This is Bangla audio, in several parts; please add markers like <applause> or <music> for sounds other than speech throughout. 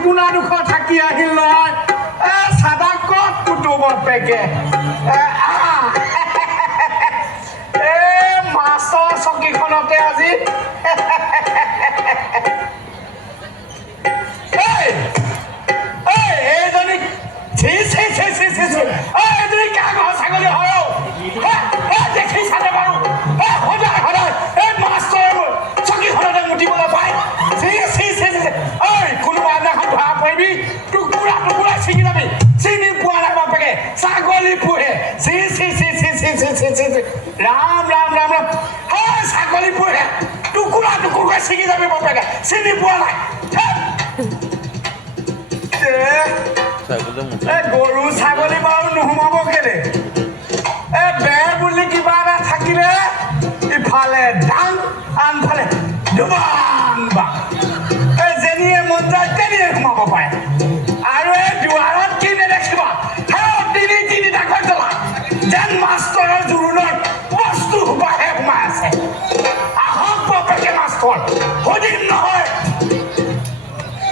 টোপোনা দুখন থাকি আহিল নহয়। এ চাদা কত কুটুবৰ পেকে? এ মাছৰ চকীখনতে আজি। পোহে। ছি, ছি, ছি, ছি, ছি, ছি, ছি, ছি, ছি। ৰাম, ৰাম, ৰাম, ৰাম। হে, ছাগলী পোহে। টুকুৰা টুকুৰকৈ ছিঙি যাবি বাপেকে, চিনি পোৱা নাই। এ, ছাগলী ছাগলী বাৰু নোসোমাব কেলে এ বেৰ বুলি কিবা এটা থাকিলে ইফালে ডাং আনফালে দুবাং বাং এই যেনিয়ে মন যায় তেনিয়ে সোমাব পাৰে আৰু এই সুধিম নহয়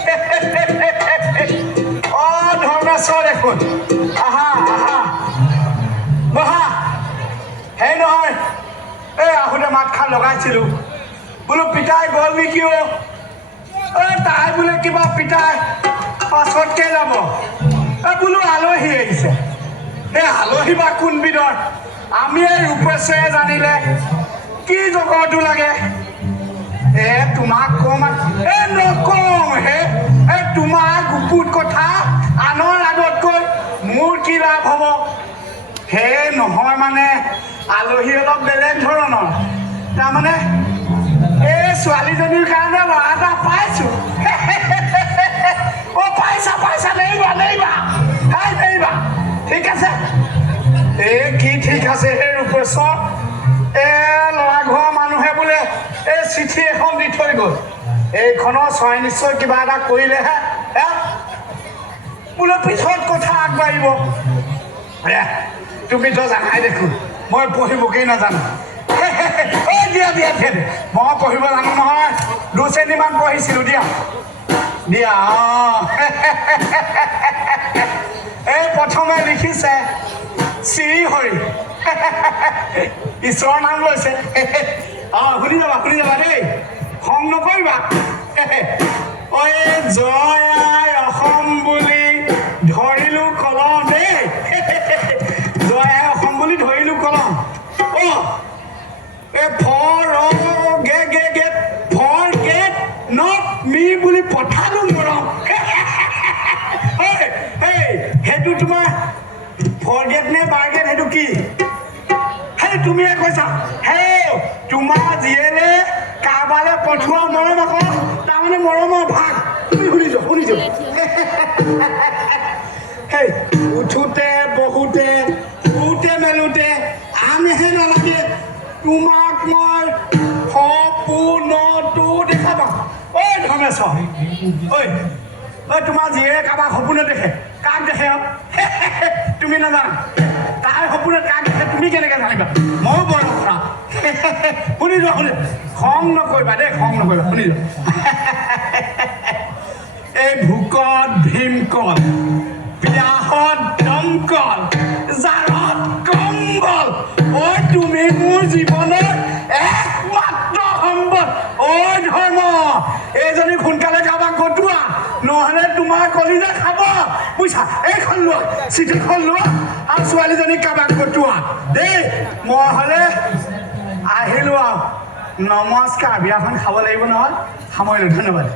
<laughs> অ ধৰ্মেশ্বৰ দেখোন আহা আহা। বহা সেই নহয়। এই আহোঁতে মাতষাৰ লগাইছিলোঁ। বোলো পিতাই গ'ল নেকি অ? এই তাই বোলে কিবা পিতাই পাছতকে যাব। এই বোলো আলহী আহিছে। এই আলহী বা কোনবিধৰ আমি এই ৰূপেশ্বৰে জানিলে কি জগৰটো লাগে? এ তোমাক কম এ নকওঁ হে। এ তোমাৰ গুপুত কথা আনৰ আগতকৈ মোৰ কি লাভ হ'ব? হে নহয় মানে আলহী অলপ বেলেগ ধৰণৰ। তাৰমানে এই ছোৱালীজনীৰ কাৰণে ল'ৰা এটা পাইছোঁ। অ, পাইছা পাইছা নেইবা নেইবা হাই নেইবা ঠিক আছে? এ, কি ঠিক আছে হে ৰূপেশ্বৰ? থৈ গ'ল এইখনৰ ছয় নিশ্চয় কিবা এটা কৰিলেহে বোলে পিছত কথা আগবাঢ়িব এ, তুমিতো জানাই দেখোন মই পঢ়িবকেই নাজানো দিয়া দিয়া দিয়া। মই পঢ়িব জানো নহয় দুই শ্ৰেণীমান পঢ়িছিলোঁ দিয়া দিয়া এই প্ৰথমে লিখিছে শ্ৰীহৰি ঈশ্বৰৰ নাম লৈছে অঁ শুনি যাবা শুনি যাবা দেই ঐ জয় আই অসম বুলি ধৰিলো কলম দেই। জয় আই অসম বুলি ধৰিলো কলম। মি বুলি পঠালো মৰম। সেইটো তোমাৰ ফৰগেট নে বাৰ্গেট সেইটো কি? সেই তুমিয়ে কৈছা। হে তোমাৰ জীয়েৰে কাৰোবালৈ পঠোৱা মৰম আকৌ তাৰমানে মৰমৰ ভাগ। শুনিছো শুনিছো উঠোতে বহুতে শুওঁতে মেলোতে আনহে নালাগে। তোমাক মই সপোনতো দেখা পাওঁ ঐ ধৰ্মেশ্বৰ ঐ ঐ তোমাৰ জীয়েৰে কাৰোবাক সপোনত দেখে কাক দেখে? <laughs> তুমি নাজানা। তাই সপোনত কাক দেখে তুমি কেনেকৈ জানিবা? কথা শুনি যোৱা শুনি খং নকৰিবা দেই খং নকৰিবা শুনি যোৱা এই ভোকত ভীমকল বিয়াহত দমকল জাৰত কম্বল ঐ তুমি মোৰ জীৱনৰ একমাত্ৰ সম্বল ঐ ধৰ্ম। এইজনী সোনকালে কাৰোবাক গটোৱা নহ'লে তোমাৰ কলিজা খাব। বুজিছা এইখন লোৱা চিঠিখন লোৱা আৰু ছোৱালীজনীক কাৰোবাক গটোৱা দেই মই হ'লে নমস্কাৰ বিয়াখন খাব লাগিব নহয়। সামৰিলোঁ ধন্যবাদ।